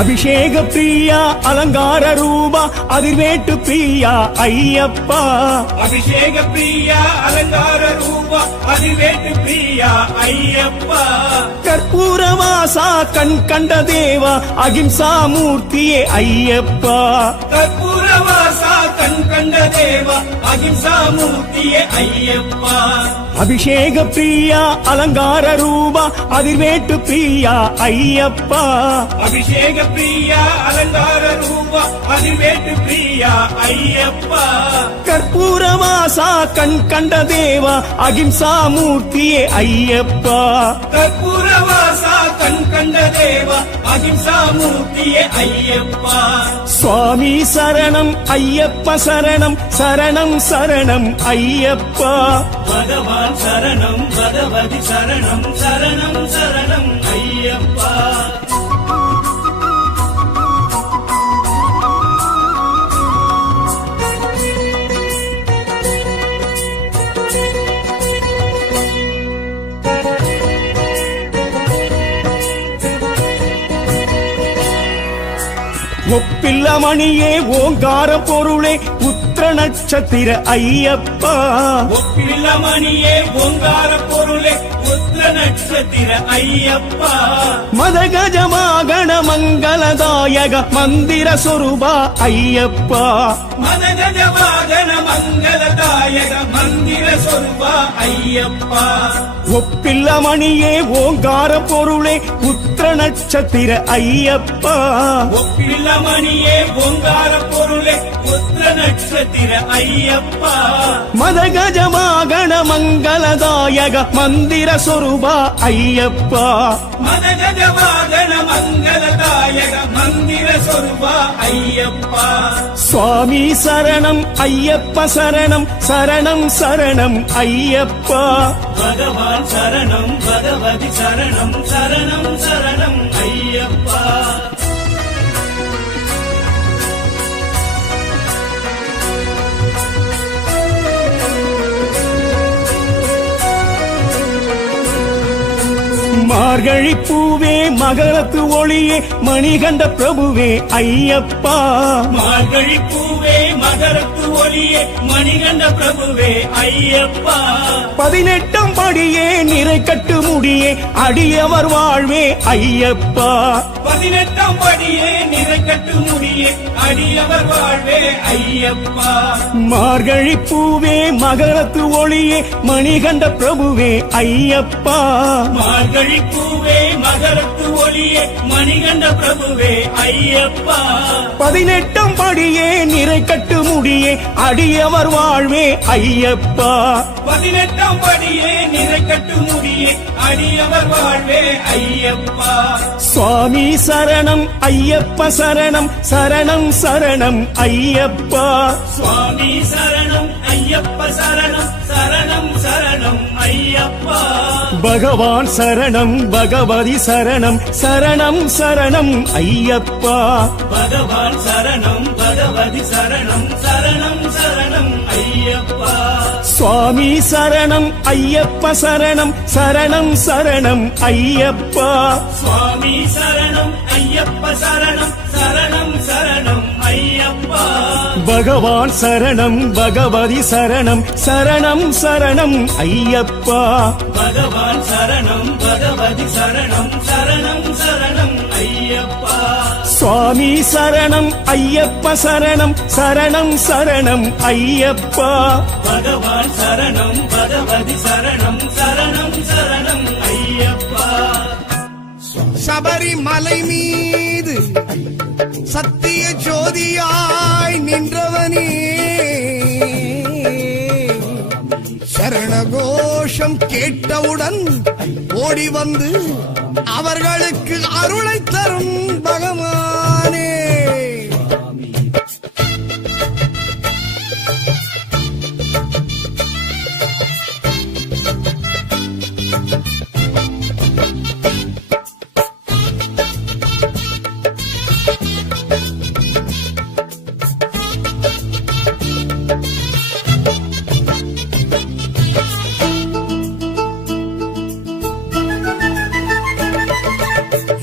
அபிஷேக பிரியா அலங்கார ரூபா அதிர்வேட்டு பிரியா ஐயப்பா. அபிஷேக பிரியா அலங்கார ரூபா அதிர்வேட்டு பிரியா ஐயப்பா. கற்பூர வாசா கண் கண்ட தேவா அகிம்சா மூர்த்தியே ஐயப்பா. கற்பூர வாசா கண் கண்ட தேவா அகிம்சா மூர்த்தியே ஐயப்பா. அபிஷேக பிரியா அலங்கார ரூபா அதிர்வேட்டு பிரியா ஐயப்பா. அபிஷேக பிரியா அலங்கார ரூபா அதிர்வேட்டு பிரியா ஐயப்பா. கற்பூர வாசா கண் கண்ட தேவா அகிம்சா மூர்த்தியே ஐயப்பா. கற்பூர வாசா கண் கண்ட தேவா அகிம்சா மூர்த்தியே ஐயப்பா. சுவாமி சரணம் ஐயப்ப சரணம் சரணம் சரணம் ஐயப்பா. பகவான் சரணம் பகவதி சரணம் சரணம் சரணம் ஐயப்பா. ஒப்பில்ல மணியே ஓங்கார பொருளே உத்திர நட்சத்திர ஐயப்பா. ஒப்பில்ல மணியே ஓங்கார பொருளே உத்திர நட்சத்திர ஐயப்பா. மதகஜமாகண மங்களதாயக மந்திர சொரூபா ஐயப்பா. மதகஜவாகன மங்களதாயக மந்திர சொரூபா ஐயப்பா. ஒப்பில்ல மணியே ஓங்கார பொருளே உத்திர நட்சத்திர ஐயப்பா. ஒப்பில்ல மணியே ஓங்கார பொருளே உத்திர நட்சத்திர ஐயப்பா. மதகஜமாகண மங்களதாயக மந்திர சொரூபா ஐயப்பா. மதகஜவாகன மங்களதாயக மந்திர சொரூபா ஐயப்பா. சுவாமி சரணம் ஐயப்ப சரணம் சரணம் சரணம் ஐயப்பா. பகவான் சரணம் பகவதி சரணம் சரணம் சரணம் ஐயப்பா. மார்கழி பூவே மகரத்து ஒளியே மணிகண்ட பிரபுவே ஐயப்பா. மார்கழி பூவே மகரத்து ஒளியே மணிகண்ட பிரபுவே ஐயப்பா. 18 படியே நிறை கட்டு முடியே அடியவர் வாழ்வே ஐயப்பா. 18 படியே நிறை கட்டு முடியே அடியவர் வாழ்வே ஐயப்பா. மார்கழி பூவே மகரத்து ஒளியே மணிகண்ட பிரபுவே ஐயப்பா. மார்கழி பூவே மகரத்து ஒளியே மணிகண்ட பிரபுவே ஐயப்பா. 18 படியே நிறை கட்டு முடியே அடியவர் வாழ்வே ஐயப்பா. 18 படியே நிறை கட்டு முடியே அடியவர் வாழ்வே ஐயப்பா. சுவாமி சரணம் ஐயப்ப சரணம் சரணம் சரணம் ஐயப்பா. சுவாமி சரணம் ஐயப்ப சரணம் சரணம் சரணம் ஐயப்பா. பகவான் சரணம் பகவதி சரணம் சரணம் சரணம் ஐயப்பா. பகவான் சரணம் பகவதி சரணம் சரணம் சரணம் ஐயப்பா. சுவாமி சரணம் ஐயப்ப சரணம் சரணம் சரணம் ஐயப்பா. சுவாமி சரணம் ஐயப்ப சரணம் சரணம் சரணம் ஐயப்பா. பகவான் சரணம் பகவதி சரணம் சரணம் சரணம் ஐயப்பா. பகவான் சரணம் பகவதி சரணம் சரணம் சரணம் ஐயப்பா. சுவாமி சரணம் ஐயப்ப சரணம் சரணம் சரணம் ஐயப்பா. பகவான் சரணம் பகவதி சரணம் சரணம் சரணம் ஐயப்பா. சபரிமலை மீது சத்திய ஜோதியாய் நின்றவனே, சரணகோஷம் கேட்டவுடன் ஓடி வந்து அவர்களுக்கு அருளை தரும் பகவானே.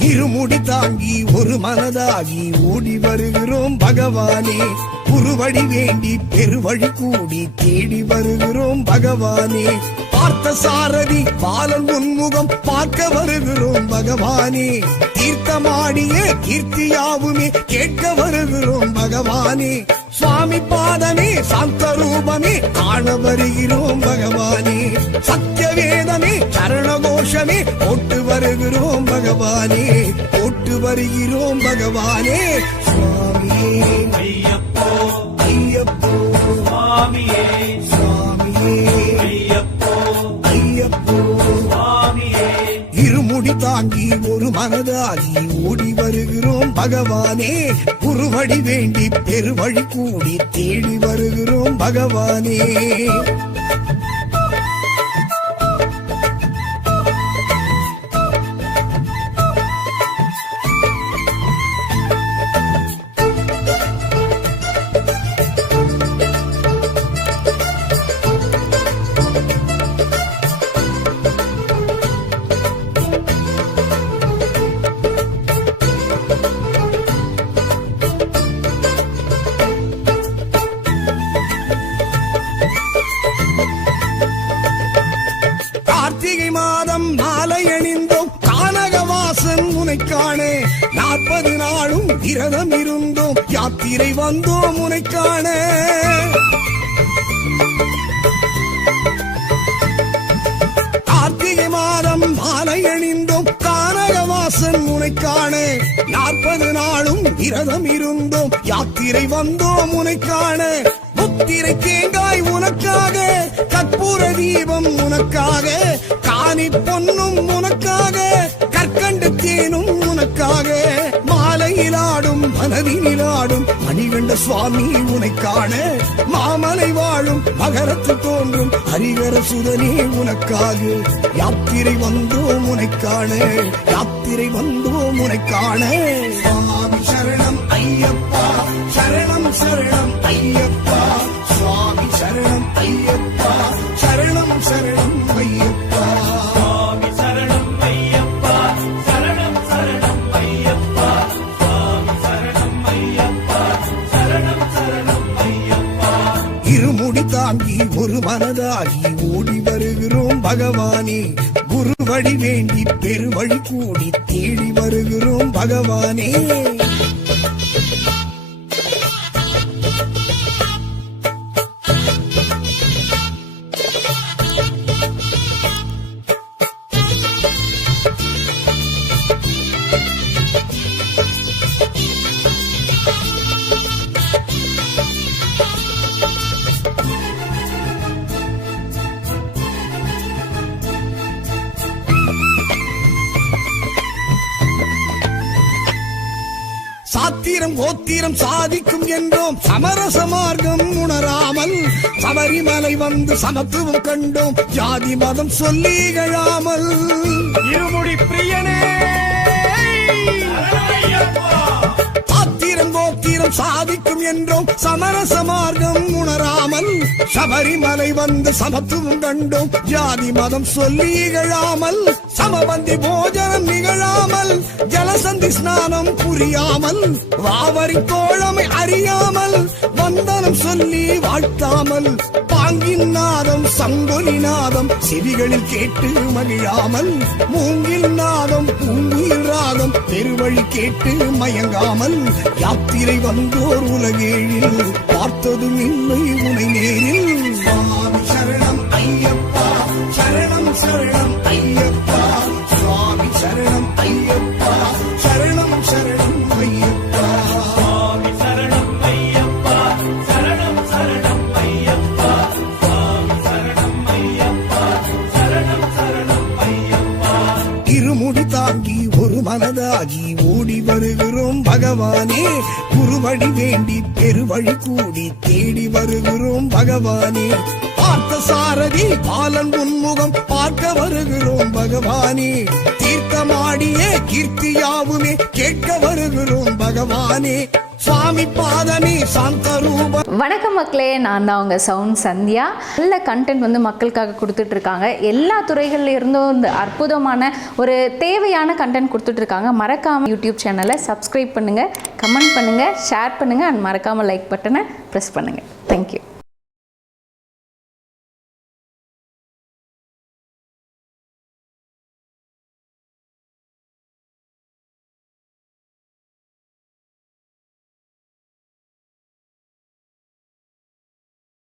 இருமுடி தாங்கி ஒரு மனதாகி ஓடி வருகிறோம் பகவானே. குருவடி வேண்டி பெருவழி கூடி தேடி வருகிறோம் பகவானே. பார்த்த சாரதி பாலன் உன்முகம் பார்க்க வருகிறோம் பகவானே. தீர்த்தமாடிய கீர்த்தியாவுமே கேட்க வருகிறோம் பகவானே. சுவாமி பாதமே சாந்த ரூபமே காண வருகிறோம் பகவானே. சத்திய வேதமே சரண கோஷமே போட்டு வருகிறோம் பகவானே. போட்டு வருகிறோம் பகவானே. சுவாமியே ஐயப்போ ஐயப்போ சுவாமியே சுவாமியே ஐயப்போ ஐயப்போ சுவாமியே இருமுடி தாங்கி ஒரு மனதாகி ஓடி வருகிறோம் பகவானே. குருவடி வேண்டி பெருவழி கூடி தேடி வருகிறோம் பகவானே. கார்த்திகை மாதம் மாலை அணிந்தோம் கானகவாசன் உனை காண. 40 நாளும் விரதம் இருந்தோம் யாத்திரை வந்தோம் உனை காண. கார்த்திகை மாதம் மாலை அணிந்தோம் கானகவாசன் உனை காண. 40 நாளும் விரதம் இருந்தோம் யாத்திரை வந்தோம் உனை காண. முத்திரை தேங்காய் உனக்காக கற்பூர தீபம் உனக்காக காணி பொன்னும் உனக்காக கற்கண்டு தேனும் உனக்காக மாலையிலாடும் மனதினிலாடும் மணிகண்ட சுவாமி உனை காண. மாமலை வாழும் மகரத்து தோன்றும் ஹரிகர சுதனே உனக்காக யாத்திரை வந்தோம் உனை காண. யாத்திரை வந்தோம் உனை காண. சுவாமி சரணம் ஐயப்பா சரணம் சரணம் ஐயப்பா. சுவாமி சரணம் ஐயப்பா சரணம் சரணம் ஐயப்பா. சுவாமி சரணம் ஐயப்பா சரணம் சரணம் ஐயப்பா. சுவாமி சரணம் ஐயப்பா சரணம் சரணம் ஐயப்பா. இருமுடி தாங்கி ஒரு மனதாகி ஓடி வருகிறோம் பகவானே. குருவடி வேண்டி பெருவழி கூடி தேடி வருகிறோம் பகவானே. சாத்திரம் கோத்திரம் சாதிக்கும் என்றோம் சமரச மார்க்கம் உணராமல். சபரிமலை வந்து சமத்துவம் கண்டோம் ஜாதி மதம் சொல்லி இகழாமல். இருமுடி பிரியனே ஐயப்பா சாத்திரம் கோத்திரம் சாதிக்கும் என்றோம் சமரச மார்க்கம் உணராமல். சபரிமலை வந்து சமத்துவம் கண்டோம் ஜாதி மதம் சொல்லி இகழாமல். சமபந்தி போஜனம் நிகழாமல் ஜலசந்தி ஸ்நானம் புரியாமல். வாவரி தோழமை அறியாமல் வந்தனம் சொல்லி வாழ்த்தாமல். பாங்கின் நாதம் சங்கொலி நாதம் செவிகளில் கேட்டு மகிழாமல். மூங்கில் நாதம் பூங்குயில் ராகம் பெருவழி கேட்டு மயங்காமல். யாத்திரை வந்தோர் உலகேழில் பார்த்ததும் இல்லை உனை நேரில். சுவாமி சரணம் ஐயப்பா சரணம் சரணம் ஐயப்பா. சுவாமி சரணம் ஐயப்பா சரணம் சரணம் ஐயப்பா. சுவாமி சரணம் ஐயப்பா சரணம் சரணம் ஐயப்பா. சுவாமி சரணம் ஐயப்பா சரணம் சரணம் ஐயப்பா. இருமுடி தாங்கி ஒரு மனதாகி ஓடி வருகிறோம் பகவானே. குருவடி வேண்டி பெருவழி கூடி தேடி வருகிறோம் பகவானே. பார்த்த சாரதி பாலன் உன்முகம் பார்க்க வருகிறோம் பகவானே. தீர்த்தமாடிய கீர்த்தியாவுமே கேட்க வருகிறோம் பகவானே. சுவாமி பாதமே சாந்த ரூபம் வணக்கம் மக்களே, நான் தான் உங்கள் சவுண்ட் சந்தியா. நல்ல கண்டென்ட் வந்து மக்களுக்காக கொடுத்துட்ருக்காங்க. எல்லா துறைகள்ல இருந்தும் இந்த அற்புதமான ஒரு தேவையான கண்டென்ட் கொடுத்துட்ருக்காங்க. மறக்காமல் யூடியூப் சேனலை சப்ஸ்கிரைப் பண்ணுங்கள், கமெண்ட் பண்ணுங்கள், ஷேர் பண்ணுங்கள் அண்ட் மறக்காமல் லைக் பட்டனை ப்ரெஸ் பண்ணுங்கள். தேங்க்யூ.